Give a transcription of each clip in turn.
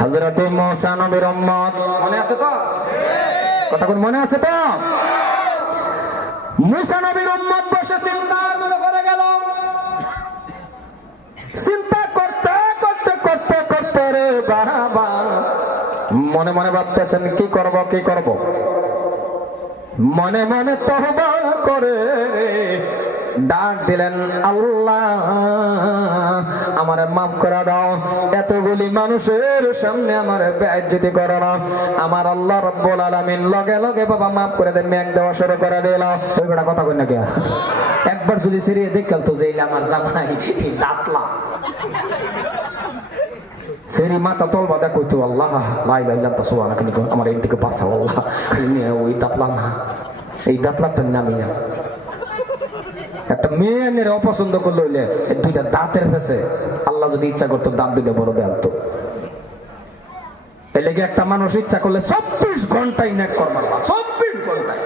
হজরতে মৌসা নবীর উম্মত। মনে আছে তো? কথা কোন মনে আছে তো? মুসা নবীর উম্মত বসে চিন্তার মধ্যে পড়ে গেল। চিন্তা করতে করতে করতে করতে রে বাবা। মনে মনে ভাবতেছেন কি করব কি করব? মনে মনে তহবা করে ডাক দিলেন, আল্লাহ, আমারে মাফ করা দাও। এতগুলি মানুষের সামনে আমার বেজ্জতি করো না। আমার আল্লাহ রব্বুল আলামিন লগে লগে বাবা মাফ করে দেন, মেঘ দেওয়া শুরু করে দিল। ওই বেটা কথা কই না কে একবার যদি সেরিয়ে দেখাল তো যে আমার জামাই দাঁতলা। সেরি মাথা তল বাদা কইতো আল্লাহ লাই লাই লান্তা সুবানা খালি আমার এই বাঁচাও, আল্লাহ। ওই দাঁতলা না। এই দাঁতলাটা নামি না। একটা মেয়ে এনে অপছন্দ করল হইলে দুইটা দাঁতের ফেসে। আল্লাহ যদি ইচ্ছা করতো দাঁত দুইটা বড় তো এই একটা মানুষ ইচ্ছা করলে চব্বিশ ঘন্টাই নেট করবার চব্বিশ ঘন্টায়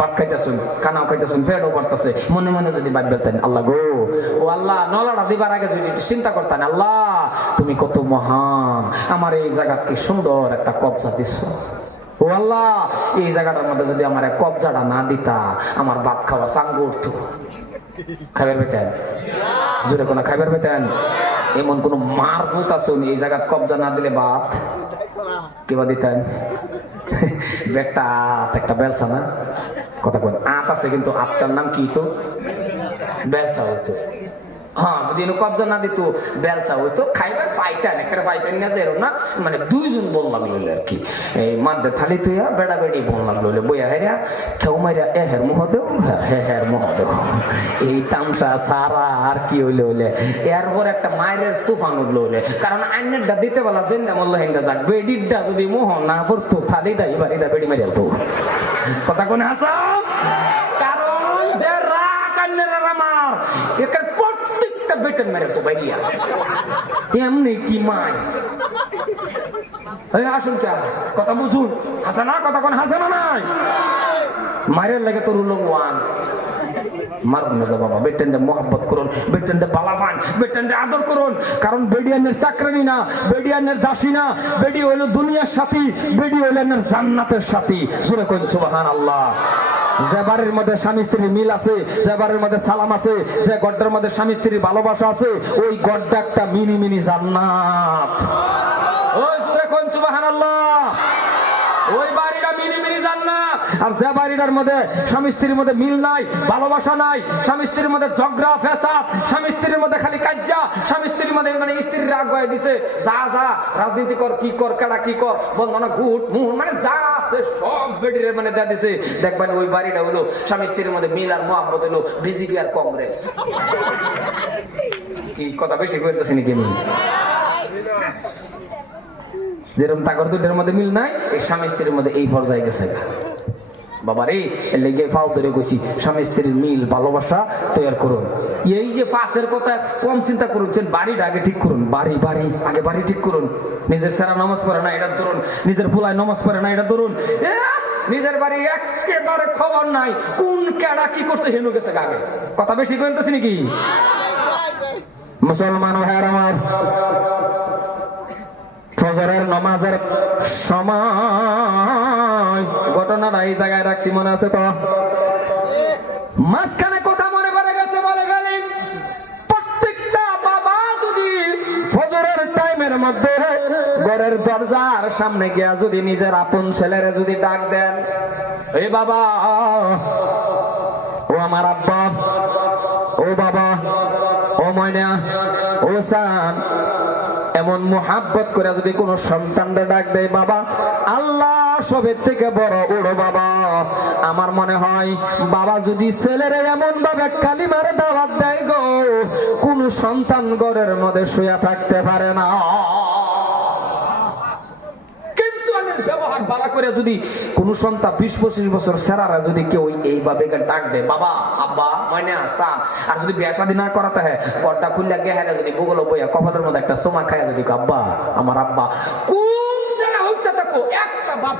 বাদ আল্লাহ চিন্তা আল্লাহ, তুমি কত আমার এই জায়গা কি সুন্দর একটা কবজা দিস ও আল্লাহ, এই জায়গাটার মধ্যে যদি আমার কবজাটা না দিতা, আমার ভাত খাওয়া সাঙ্গ উঠতো। খাইবার পেতেন জোরে কোনো, খাইবার পেতেন এমন কোন মার আছে আসুন এই জায়গা কবজা না দিলে বাত। কিবা দিতেন। একটা একটা বেলসা না। কথা কোন আত আছে কিন্তু আতটার নাম কি তো? বেলসা হইতো। হ্যাঁ যদি কবজা না দিত বেলসা হইতো, খাইবার পাইতেন একটা পাইতেন না যেরকম না। মানে দুইজন বোন লাগল আর কি। এই মাদ্দে থালি তুইয়া বেড়া বেড়ি বোন লাগল বইয়া কেউ মাইরা, এ হের মুহ দেও হে হের দেও এই তামসা সারা আর কি হইলে একটা মায়ের তুফান উঠল হইলে কারণ আইনেরটা দিতে বলা জেন্ডা মল্লা হেন্দা যাক যদি মোহ না পড়তো, থালি বাড়িটা বেড়ি মারিয়াল তো কথা কোন হাসাম কারণ যে এখানে প্রত্যেকটা মেরে তো বাইরিয়া এমনি কি মাই আসুন কে কথা বুঝুন হাসা কথা কোন হাসা নাই মায়ের লাগে তোর উলঙ্গান মারুন বাবা বেটেন্ডে মোহাব্বত করুন বেটেন্ডে বালাবান বেটেন্ডে আদর করুন কারণ বেডিয়ানের চাকরানি না বেডিয়ানের দাসী না বেডি হইল দুনিয়ার সাথী বেডি হইলেন জান্নাতের সাথী সুরে কোন সুবহান আল্লাহ যে বাড়ির মধ্যে স্বামী স্ত্রীর মিল আছে, যে বাড়ির মধ্যে সালাম আছে, যে গড্ডার মধ্যে স্বামী স্ত্রীর ভালোবাসা আছে, ওই গড্ডা একটা মিনি মিনি জান্নাত। ওই সুরে কোন সুবহান আল্লাহ ওই বাড়িটা মিনি মিনি জান্নাত আর যে বাড়িটার মধ্যে স্বামী স্ত্রীর মধ্যে মিল নাই, ভালোবাসা নাই, স্বামী স্ত্রীর মধ্যে ঝগড়া ফেসাদ স্বামী স্ত্রীর মধ্যে খালি কাজ্জা, স্বামী স্ত্রীর মধ্যে মানে স্ত্রীর রাগ গয়ে দিছে। যা যা, রাজনীতি কর, কি কর, কেডা কি কর বল মানে গুট মুহ মানে যা আছে সব বেডিরে মানে দেয়া দিছে। দেখবেন ওই বাড়িটা হলো স্বামী স্ত্রীর মধ্যে মিল আর মোহাম্মত হলো বিজেপি আর কংগ্রেস। কি কথা বেশি কইতেছি নাকি আমি? যেরকম তাকর দুধের মধ্যে মিল নাই, এই স্বামী স্ত্রীর মধ্যে এই পর্যায়ে গেছে। বাবা রে লেগে ফাও ধরে গেছি স্বামী স্ত্রীর মিল, ভালোবাসা তৈরি করুন। এই যে ফাঁসের কথা কম চিন্তা করুন বাড়িটা আগে ঠিক করুন। বাড়ি বাড়ি, আগে বাড়ি ঠিক করুন। নিজের সারা নামাজ পড়ে না, এটা ধরুন। নিজের ফুলায় নামাজ পড়ে না, এটা ধরুন। নিজের বাড়ি একেবারে খবর নাই। কোন কেডা কি করছে, হেনু গেছে আগে কথা বেশি কইতেছি নাকি? মুসলমান ভাইয়ার আমার। ফজরের নামাজের সময়। ঘটনাটা এই জায়গায় রাখছি, মনে আছে তো? মাঝখানে কথা মনে পড়ে গেছে, বলে গেলি, প্রত্যেকটা বাবা যদি ফজরের টাইমের মধ্যে ঘরের দরজার সামনে গিয়া যদি নিজের আপন ছেলেরে যদি ডাক দেন এই বাবা, ও আমার আব্বা, ও বাবা, ও ময়না, ও সান এমন মোহাব্বত করে যদি কোন সন্তানরা ডাক দেয়, বাবা, আল্লাহ সবের থেকে বড় ওড়ো বাবা। আমার মনে হয়, বাবা যদি ছেলেরে এমন ভাবে কালিমার দাওয়াত দেয় গো, কোন সন্তান ঘরের মধ্যে শুয়ে থাকতে পারে না। ব্যবহার বালা করে যদি কোন সন্তান বিশ পঁচিশ বছর সেরারা যদি কেউ এইভাবে ডাক দেয়, বাবা, আব্বা ময়না সান আর যদি বিয়া শাদী না করাতে হয়, পর্দা খুললে গেহারে যদি বগল বইয়া কপালের মধ্যে একটা সোমা খায় যদি আব্বা, আমার আব্বা, কোন জানা হইতে থাকো, একটা বাপ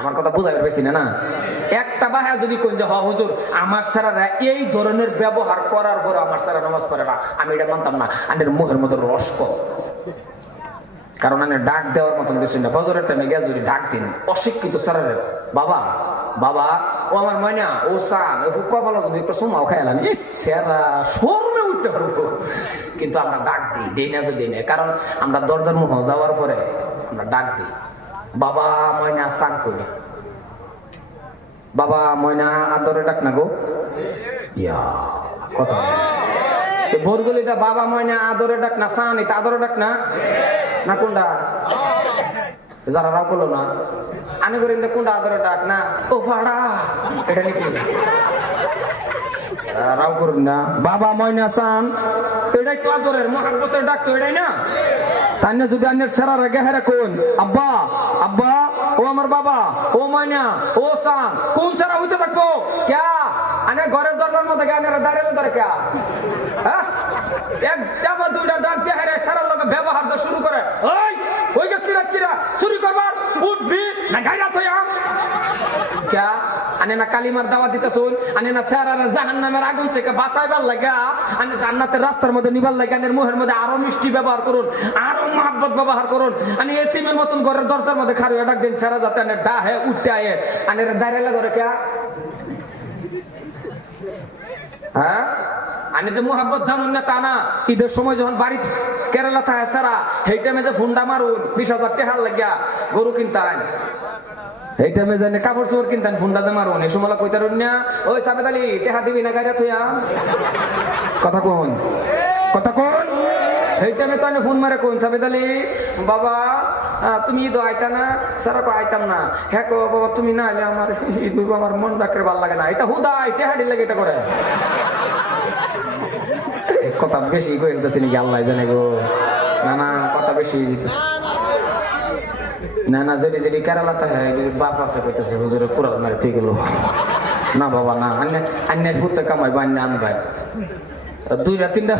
আমার কথা বুঝাই পারছি না না? একটা বাহা যদি কোন যে হুজুর, আমার সারারা এই ধরনের ব্যবহার করার পর আমার সারা নামাজ পড়ে না। আমি এটা মানতাম না, আনের মুখের মধ্যে রস্ক কারণ আমি ডাক দেওয়ার মতন কিছু না। ফজরের টাইমে গিয়ে যদি ডাক দিন, অশিক্ষিত স্যারের বাবা বাবা, ও আমার ময়না, ও সান, ও কপাল যদি একটু সুমাও খাইলাম শর্মে উঠতে পারব। কিন্তু আমরা ডাক দিই দিই না যে দিই কারণ আমরা দরজার মুখ যাওয়ার পরে আমরা ডাক দিই। বাবা, ময়না, সান করি বাবা, ময়না আদরে ডাক না গো। ইয়া, কথা বোরগুলিটা বাবা, ময়না, আদরে ডাক না, সান, এটা আদরে ডাক না। না কোনটা যারা রাও করল না। আমি করি কোনটা আদরে ডাক না। ও ভাড়া এটা নাকি? রাও করুন না। বাবা ময়না সান, এটাই তো আদরের মহাব্বতের ডাক তো এটাই না? তাই যদি আন্যের সেরার আগে হেরা কোন? আব্বা আব্বা, ও আমার বাবা, ও ময়না, ও সান, কোন সেরা হইতে থাকব? ক্যা? আনে ঘরের দরজার মধ্যে কে দাঁড়িয়ে ক্যা? হ্যাঁ? একটা বা দুইটা ডাক দিয়ে হেরে সারা লোক ব্যবহার তো শুরু করে। ওই! ওই গেছ কিরা কিরা চুরি করবার উঠবি না গাইরা থইয়া। ক্যা আনে না কালিমার দাওয়া দিতেছুন আনে না স্যারার জাহান নামের আগুন থেকে বাঁচাইবার লাগা আনে জান্নাতের রাস্তার মধ্যে নিবার লাগে আনের মুহের মধ্যে আরও মিষ্টি ব্যবহার করুন আরও মহাব্বত ব্যবহার করুন আনে এতিমের মতন ঘরের দরজার মধ্যে খারু ডাক দিন স্যারা যাতে আনে ডাহে উঠতে আয়ে আনের দাঁড়াইলে ধরে ক্যা হ্যাঁ? আমি যে মোহাম্মত জানুন না তা না, ঈদের সময় যখন বাড়ি কেরালা থাকে সারা, সেই টাইমে যে ফোনটা মারুন, বিশ হাজার টেহার লাগিয়া গরু কিনতাম। এই টাইমে জানে কাপড় চোপড় কিনতাম ফোনটা যে মারুন, এই সময় কইতারুন না, ওই সাবেদ আলী, টেহা দিবি না গাড়ি থইয়া? কথা কোন। কথা কোন। এই টাইমে তো ফোন মারে কোন সাবেদ আলী, বাবা তুমি ঈদ আইতা না, সারা কো আইতাম না। হ্যাঁ কো, বাবা, তুমি না এলে আমার ঈদ আমার মন ডাকের ভালো লাগে না। এটা হুদাই টেহাডি লাগে এটা করে? কথা বেশি করে দিতেছি নাকি? আল্লাহ জানে গো। না না কথা বেশি দিতেছে না না যদি যদি কেরালাতে হয় বাপ আছে কইতেছে, হুজুরে কুড়াল মারে ঠিক গেল না বাবা, না আন্য আন্যের হুতে কামাই বা আন্য আনবাই দুইটা, তিনটা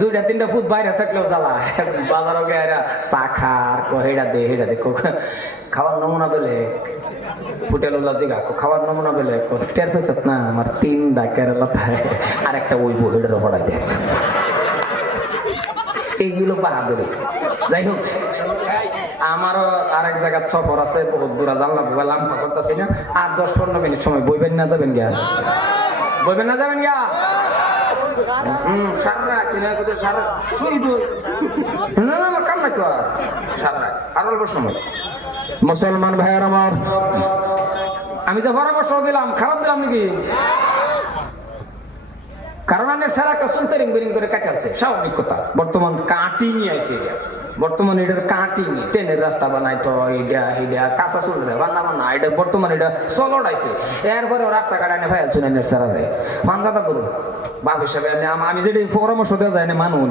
দুইটা, তিনটা ফুট বাইরে থাকলেও জ্বালা। বাজারও গিয়ে এরা চা খার হেডা দে হেডা দে খাওয়ার নমুনা বেলে ফুটেল উল্লা জিগা খাওয়ার নমুনা কো টের পেছত না, আমার তিন দা কেরালা আর একটা ওই বউ হেডারও পড়াই দেয় এইগুলো বাহাদুরি যাই হোক আমারও আরেক জায়গার সফর আছে বহুত দূরা জানলাম লাম্পা করতেছি না আর দশ পনেরো মিনিট সময় বইবেন না যাবেন গিয়া? বইবেন না যাবেন গিয়া? হুম সাররা কিনা কোথায় সাররা। শুই দুই না না আমার কাম নাই তো আর। সাররা আর অল্প সময়। মুসলমান ভাইয়ার আমার। আমি তো পরামর্শ দিলাম খারাপ দিলাম নাকি? কারণ আমি সারা একটা সুন্তরিং বেরিং করে কাটাচ্ছে স্বাভাবিক কথা। বর্তমান কাটি নিয়ে আসে বর্তমান এটার কাটিং ট্রেনের রাস্তা বানাইতো ইডা ইডা কাঁচা চুলরে বান্না বান্না। এটা বর্তমান এটা চলট আইছে। এরপরে রাস্তা কাটানে ভাই শুনে সারা যায় পাঞ্জাটা করুন। বাপ হিসাবে আমি যেটা পরামর্শ দেওয়া যায় না, মানুন।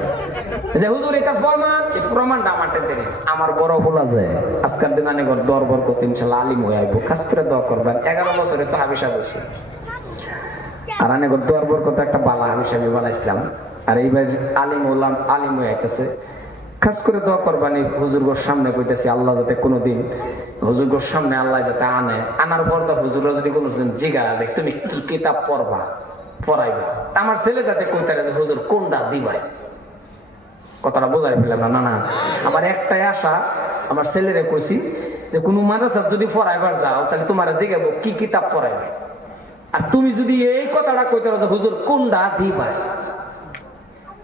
যে, হুজুর, এটা প্রমাণ এই প্রমাণটা আমার টেনতে আমার বড় ভুল আছে। আজকের দিন আনে ঘর দর বর করতে ইনশাল্লাহ আলিম হয়ে আইবো। খাস করে দোয়া করবেন। এগারো বছরে তো হাবিসা বসে আর আনে ঘর দোয়ার বর করতে একটা বালা হিসাবে বানাইছিলাম। আর এইবার আলিম উল্লাম আলিম হয়ে আইতেছে। খাস করে দোয়া করবানি। হুজুরগোর সামনে কইতেছি, আল্লাহ যাতে কোনোদিন হুজুরগোর সামনে আল্লাহ যাতে আনে। আনার পর তো হুজুর যদি কোনো জিগা যে তুমি কি কিতাব পড়বা? পড়াইবা। আমার ছেলে যাতে কইতারে যে, হুজুর কোনটা দিবাই? কথাটা বোঝাই ফেললাম না না না। আমার একটাই আশা, আমার ছেলেরে কইছি যে কোনো মাদ্রাসা যদি পড়াইবার যাও, তাহলে তোমার জিগাবো কি কিতাব পড়াইবে। আর তুমি যদি এই কথাটা কইতে যে হুজুর কোনটা দিবাই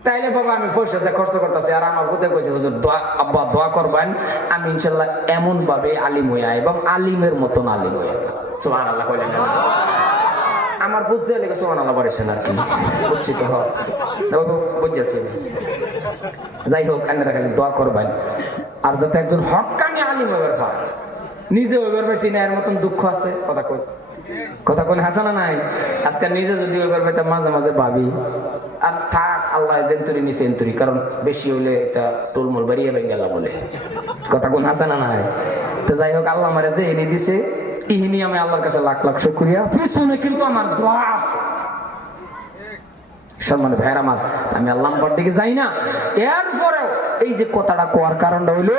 তাইলে বাবা, আমি পয়সা যে খরচ করতেছি, আর আমার কোথায় কইছে, হুজুর, দোয়া, আব্বা, দোয়া করবেন, আমি ইনশাল্লাহ এমন ভাবে আলিম হইয়া এবং আলিমের মতন আলিম হইয়া সুবহানাল্লাহ কইলেন আমার বুঝছে লেগে সুবহানাল্লাহ বলেছেন আর কি। বুঝছি তো হয় বুঝেছি। যাই হোক আপনারা খালি দোয়া করবেন। আর যাতে একজন হকানি আলিম হবার পায় নিজে ওইবার পাইছি না এর মতন দুঃখ আছে, কথা কই। কথা কোন হাসানা নাই? আজকে নিজে যদি ওইবার পাইতে মাঝে মাঝে ভাবি। আর থাক, আল্লাহ জেন্তুরি নিছে এন্তুরি, কারণ বেশি হইলে এটা টুলমুল বাড়িয়ে ভেঙে গেল বলে। কথা কোন হাসানা নাই? তো যাই হোক, আল্লাহ আমারে যে এনে দিছে, ইহিনি আমি আল্লাহর কাছে লাখ লাখ শুক্রিয়া। পিছনে কিন্তু আমার দোয়া আছে। সম্মান ভাইয়ের আমার, আমি আল্লাহ দিকে যাই না। এরপরেও এই যে কথাটা কোয়ার কারণটা হইল,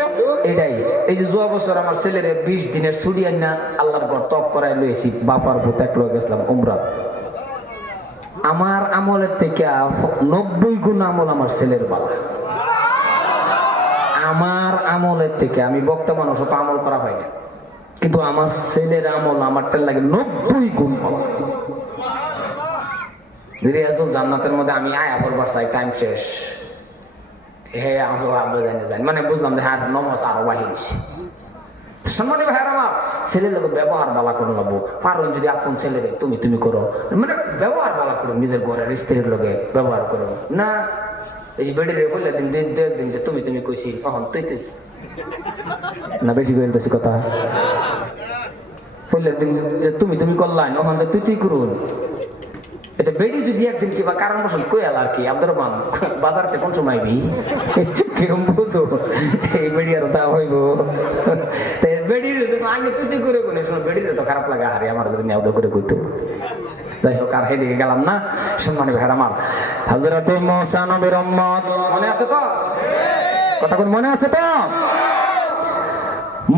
এটাই। এই যে জোয়া বছর আমার ছেলের বিশ দিনের ছুটি না, আল্লাহর ঘর তপ করাই লইছি, বাপার ভূত এক লয়ে গেছিলাম উমরাত। আমার আমলের থেকে নব্বই গুণ আমল আমার ছেলের বালা। আমার আমলের থেকে, আমি বক্তা মানুষ, অত আমল করা হয় না। কিন্তু আমার ছেলের আমল আমারটা লাগে নব্বই গুণ বাবা রিয়াজুল জান্নাতের মধ্যে আমি আয়া বলবার চাই টাইম শেষ। হে আমি আব্বা জানি জানি। মানে বুঝলাম যে হ্যাঁ নমাজ আরও বাহির সম্মানী ভাইয়ের আমার, ছেলের লোক ব্যবহার বালা করে নেব পারুন যদি আপন ছেলের তুমি তুমি করো। মানে ব্যবহার বালা করো নিজের ঘরের স্ত্রীর লোকে ব্যবহার করো না, এই বেডে বললে দিন দিন দু একদিন যে তুমি তুমি কইছি তখন তুই তুই। না, বেশি করে বেশি কথা। বললে দিন, যে তুমি তুমি করলাই তখন তুই তুই করুন। আচ্ছা বেডি যদি একদিন কিবা কারণ বসল কইয়াল আর কি আব্দুর রহমান বাজারতে কোন সময় বি কিরম বুঝো? এই বেডি আর তা হইব। তো বেডির আগে তুই করে কোনে শোনো বেডির তো খারাপ লাগে আরে আমার যদি নেওয়া করে কইতো। যাই হোক আর হেদিকে গেলাম না সম্মানী ভাইয়ের আমার। হজরতে মৌসা নবীর উম্মত। মনে আছে তো? কথা কোন মনে আছে তো?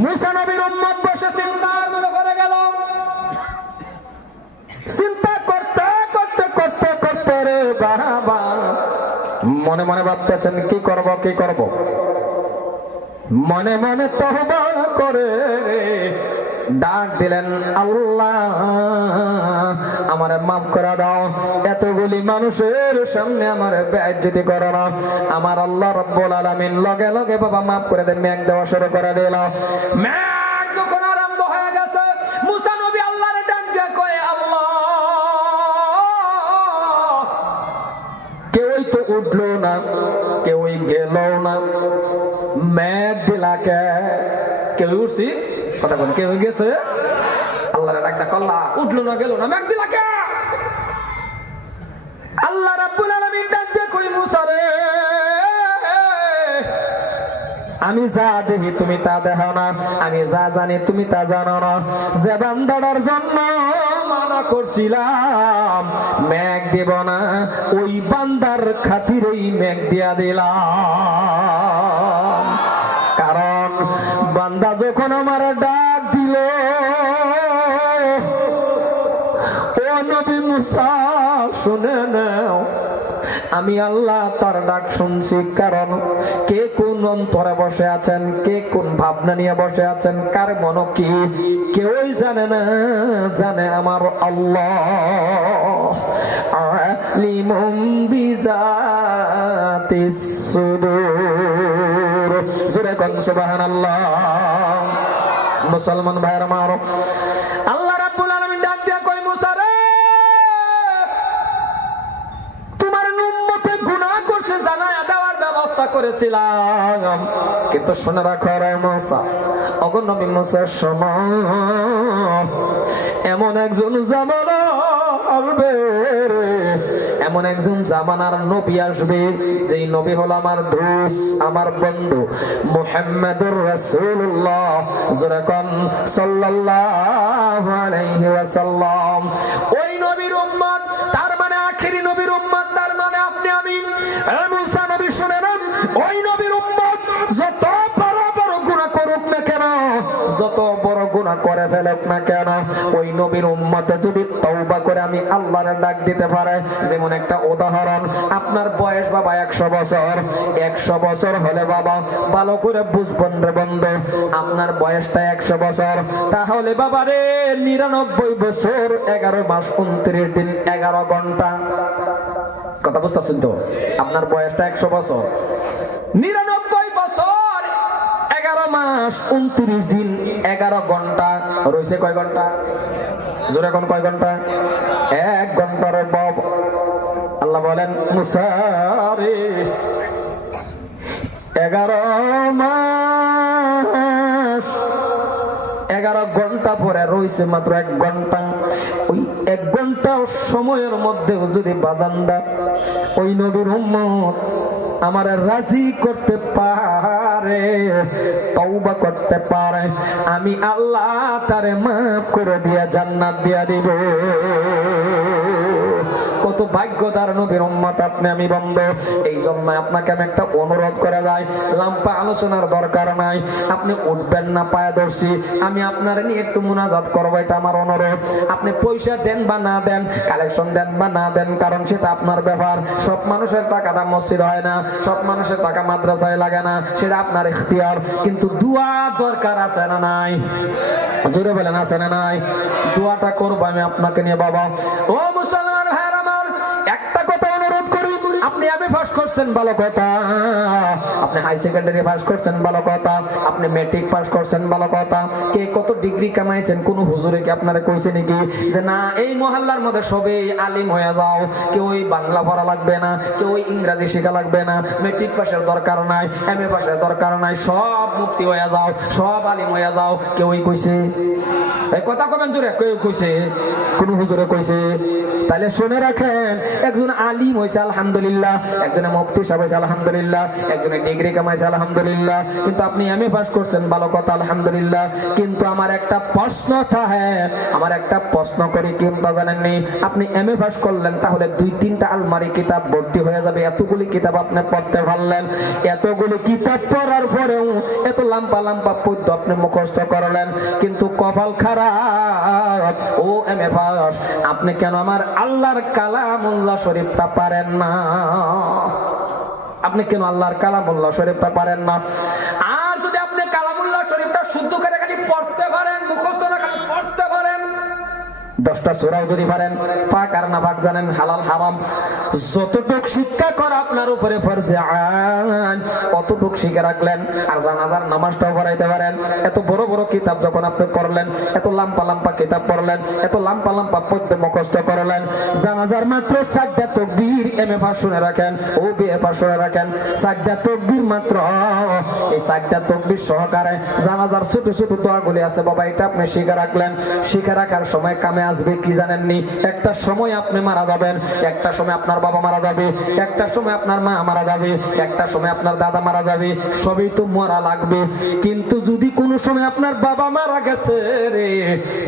মুসা নবীর উম্মত মনে মনে ভাবতেছেন, কি করব কি করব? মনে মনে তহবা করে ডাক দিলেন, আল্লাহ, আমারে মাফ করে দাও। এতগুলি মানুষের সামনে আমার যদি করো না। আমার আল্লাহ রব্বুল আলামিন লগে লগে বাবা মাফ করে দেন মেঘ দেওয়া শুরু করে দিল। মেঘ যখন আরম্ভ হয়ে গেছে দিলাকে কেউ উঠছি? কথা কেউ গেছে? আল্লাহ ডাক দা কল্লা, উঠল না, গেল না দিলাকে আল্লাহ রাব্বুল আলামিন ডাক দিয়ে কই, মুসা রে, আমি যা দেখি তুমি তা দেখো না, আমি যা জানি তুমি তা জানো না, যে বান্দার জন্য মানা করছিলাম, মেঘ দেব না, ওই বান্দার খাতিরেই মেঘ দিয়া দিলাম। বান্দা যখন আমার ডাক দিল, ও নবী মুসা, শুনে নাও, আমি আল্লাহ তার ডাক শুনছি। কারণ কে কোন অন্তরে বসে আছেন, কে কোন ভাবনা নিয়ে বসে আছেন, কার মন কি? কেউই জানে না, জানে আমার আল্লাহ। আলিমুম বিজাতিস সুদূর। কোন মুসলমান ভাইয়ের আমার আল্লাহ রাব্বুল আলামিন ডাক দিয়া কই মুসা রে তোমার নুম্মতে গুনাহ করছে জানায় দেওয়ার ব্যবস্থা করেছিলাম। কিন্তু শুনে রাখো রে মুসা নবী মুসা এমন একজন জামানা রে, এমন একজন জামানার নবী আসবে, যেই নবী হলো আমার দোষ, আমার বন্ধু। মোহাম্মদুর রাসূলুল্লাহ, যেরকম সাল্লাল্লাহু ওই নবীর উম্মত, তার মানে আখেরি নবীর উম্মত, তার মানে আপনি আমি। নবী শুনেন ওই নবীর উম্মত ফেলুক না কেন, ওই নবীর উম্মতে যদি তওবা করে আমি আল্লাহর ডাক দিতে পারে, যেমন একটা উদাহরণ, আপনার বয়স বাবা একশো বছর একশো বছর হলে বাবা ভালো করে বুঝবেন রে বন্ধু, আপনার বয়সটা একশো বছর, তাহলে বাবা রে নিরানব্বই বছর, এগারো মাস উনত্রিশ দিন, এগারো ঘণ্টা। কথা বুঝতেছেন তো? আপনার বয়সটা একশো বছর। নিরানব্বই মাস উনত্রিশ দিন, এগারো ঘণ্টা। রয়েছে কয় ঘণ্টা? জোরে এখন কয় ঘণ্টা? এক ঘণ্টার বব আল্লাহ বলেন মুসারে এগারো মাস, এগারো ঘণ্টা পরে রয়েছে মাত্র এক ঘণ্টা। ওই এক ঘণ্টা সময়ের মধ্যেও যদি বাদান দেয়, ওই নবীর আমার রাজি করতে পারে। তওবা করতে পারে আমি আল্লাহ তারে মাফ করে দিয়া জান্নাত দিয়া দিব। নবীর আপনি, আমি বন্ধ। এই জন্য আপনাকে আমি একটা অনুরোধ করে যাই লাম্পা আলোচনার দরকার নাই। আপনি উঠবেন না, পায়ে ধরছি। আমি আপনার নিয়ে একটু করব, এটা আমার অনুরোধ। আপনি পয়সা দেন বা না দেন কালেকশন দেন বা না দেন, কারণ সেটা আপনার ব্যাপার। সব মানুষের টাকাটা মসজিদ হয় না, সব মানুষের টাকা মাদ্রাসায় লাগে না, সেটা আপনার ইখতিয়ার। কিন্তু দুয়া দরকার আছে না নাই? জোরে বলেন, আছে না নাই? দোয়াটা করব আমি আপনাকে নিয়ে, বাবা। ও মুসলমান! এমএ পাস করছেন, ভালো কথা। আপনি হাই সেকেন্ডারি পাস করছেন, ভালো কথা। আপনি ম্যাট্রিক পাস করছেন, ভালো কথা। কে কত ডিগ্রি কামাইছেন, কোন হুজুরে কি আপনারা কইছে নাকি? যে না, এই মহল্লার মধ্যে সবে আলিম হয়ে যাও। কেউ বাংলা পড়া লাগবে না, কেউ ওই ইংরাজি শেখা লাগবে না। ম্যাট্রিক পাসের দরকার নাই এমএ পাসের দরকার নাই, সব মুক্তি হয়ে যাও, সব আলিম হয়ে যাও। কেউ ওই কইছে? এই কথা কবেন জোরে, কেউ কইছে? কোন হুজুরে কইছে? তাহলে শুনে রাখেন, একজন আলিম হয়েছে, আলহামদুলিল্লাহ। একজনে মুফতি সাহেব হয়েছে, আলহামদুলিল্লাহ। একজনে ডিগ্রি কামাইছে, আলহামদুলিল্লাহ। কিন্তু আপনি এম এ পাস করছেন, ভালো কথা, আলহামদুলিল্লাহ। কিন্তু আমার একটা প্রশ্ন থাকে, আমার একটা প্রশ্ন করি কিংবা জানেননি? আপনি এম এ পাস করলেন, তাহলে দুই, তিনটা আলমারি কিতাব ভর্তি হয়ে যাবে। এতগুলি কিতাব আপনি পড়তে পারলেন। এতগুলি কিতাব পড়ার পরেও এত লাম্পা লাম্পা পদ্য আপনি মুখস্থ করলেন। কিন্তু কপাল খারাপ। ও এম এ পাস আপনি কেন আমার আল্লাহর কালামুল্লাহ শরীফটা পারেন না। আপনি কেন আল্লাহর কালামুল্লাহ শরীফটা পারেন না? দশটা সুরাও যদি পারেন, পাক আর না পাক জানেন, হালাল, হারাম। যতটুক শিক্ষা করা আপনার উপরে ফরজে অতটুক শিখে রাখলেন আর জানাজার নামাজটাও পড়াইতে পারেন। এত বড় বড় কিতাব যখন আপনি পড়লেন, এত লাম্পা লাম্পা কিতাব পড়লেন, এত লাম্পা লাম্পা পদ্য মুখস্থ করলেন, জানাজার মাত্র চারটা তকবীর এম এ পাস শুনে রাখেন, ও বি এ পাস শুনে রাখেন। চারটা তকবীর মাত্র, এই চারটা তকবীর সহকারে জানাজার ছোট ছোট দোয়াগুলি আছে, বাবা, এটা আপনি শিখে রাখলেন। শিখে রাখার সময় কামে আসবে কি জানেননি? একটা সময় আপনি মারা যাবেন, একটা সময় আপনার বাবা মারা যাবে, একটা সময় আপনার মা মারা যাবে, একটা সময় আপনার দাদা মারা যাবে, সবই তো মরা লাগবে। কিন্তু যদি কোনো সময় আপনার বাবা মারা গেছে রে,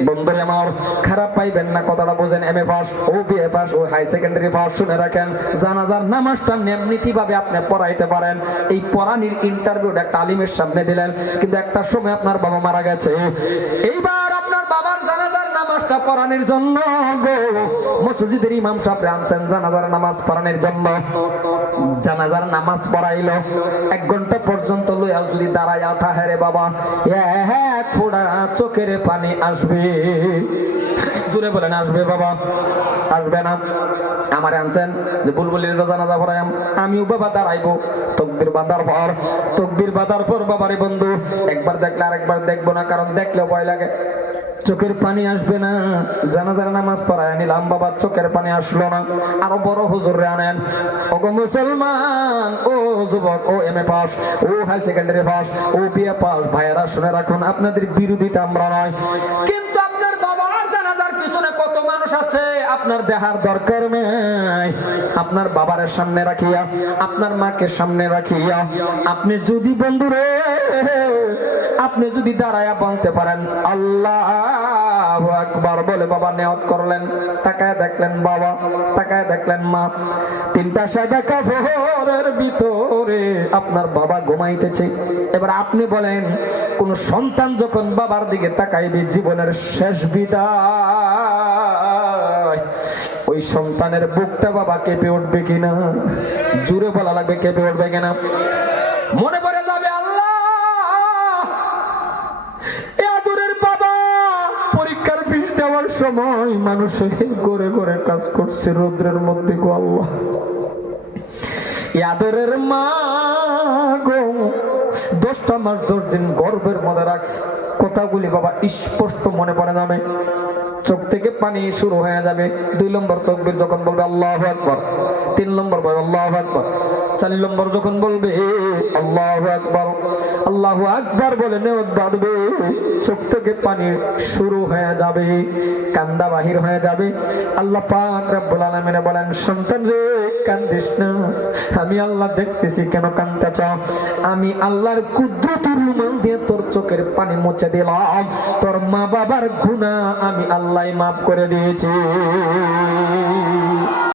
বন্ধুরে আমার, খারাপ পাইবেন না কথাটা বোঝেন এম এ পাস ও বি এ পাস, ও হাই সেকেন্ডারি পাস, শুনে রাখেন, জানাজার নামাজটা ভাবে আপনি পড়াইতে পারেন? এই পড়ানির ইন্টারভিউটা একটা আলিমের সামনে দিলেন, কিন্তু একটা সময় আপনার বাবা মারা গেছে। বাবার নামাজটা পড়ানোর জন্য গো। মসজিদের ইমাম সাহেব আনছেন জানাজার নামাজ পড়ানোর জন্য। জানাজার নামাজ পড়াইলো। এক ঘণ্টা পর্যন্ত লইয়া যদি দাঁড়াইয়া থাহে রে বাবা, এক ফোড়া চোখের পানি আসবে। জুড়ে বলেন, আসবে বাবা, আসবে না। আমার আনছেন যে বুলবুলির জানাজা পড়াইম আমিও বাবা দাঁড়াইবো। তকবির বাঁধার পর, তকবির বাঁধার পর বাবারে বন্ধু, একবার দেখলে আরেকবার দেখব না, কারণ দেখলেও ভয় লাগে। চোখের পানি আসবে না। জানাজার নামাজ পড়ায় নিলাম, বাবা, চোখের পানি আসলো না। আরও বড় হুজুরে আনেন। ওগো মুসলমান, ও যুবক, ও এম এ পাস, ও হাই সেকেন্ডারি পাস, ও বিএ পাস, ভাইয়েরা, শুনে রাখুন, আপনাদের বিরোধিতা আমরা নয়। কিন্তু আপনার বাবার জানাজার পিছনে কত মানুষ আছে, আপনার দেহার দরকার নেই। আপনার বাবারের সামনে রাখিয়া, আপনার মাকে সামনে রাখিয়া, আপনি যদি বন্ধুরে আপনি যদি দাঁড়ায়া বলতে পারেন, আল্লাহ একবার বলে বাবা নেওয়াত করলেন। তাকায় দেখলেন বাবা, তাকায় দেখলেন মা। তিনটা সাদা কাপড়ের ভিতরে আপনার বাবা ঘুমাইতেছে। এবার আপনি বলেন, কোন সন্তান যখন বাবার দিকে তাকাইবে, জীবনের শেষ বিদায়, ওই সন্তানের বুকটা বাবা কেঁপে উঠবে কিনা? জুড়ে বলা লাগবে, কেঁপে উঠবে কিনা? মনে পড়ে সময় মানুষ করে করে কাজ করছে রৌদ্রের মধ্যে গো আল্লাহ। এ আদরের মা গো, দশটা মাস দশ দিন গর্বের মধ্যে রাখছে। কথাগুলি বাবা স্পষ্ট মনে পড়ে যাবে। চোখ থেকে পানি শুরু হয়ে যাবে। দুই নম্বর তকবির যখন বলবে আল্লাহ আকবর, তিন নম্বর বলবে আল্লাহ আকবর। চার নম্বর যখন বলবে, আল্লাহ আকবার আল্লাহ আকবার বলে নেওয়াত বাঁধবে চোখ থেকে পানি শুরু হয়ে যাবে, কান্দা বাহির হয়ে যাবে। আল্লাহ পাক রব্বুল আলামিন বলেন, সন্তান রে, কান্দিস না। আমি আল্লাহ দেখতেছি, কেন কান্দতে চাও আমি আল্লাহর কুদরতের রুমাল দিয়ে তোর চোখের পানি মুছে দিলাম। তোর মা বাবার গুনাহ আমি আল্লাহ মাফ করে দিয়েছি।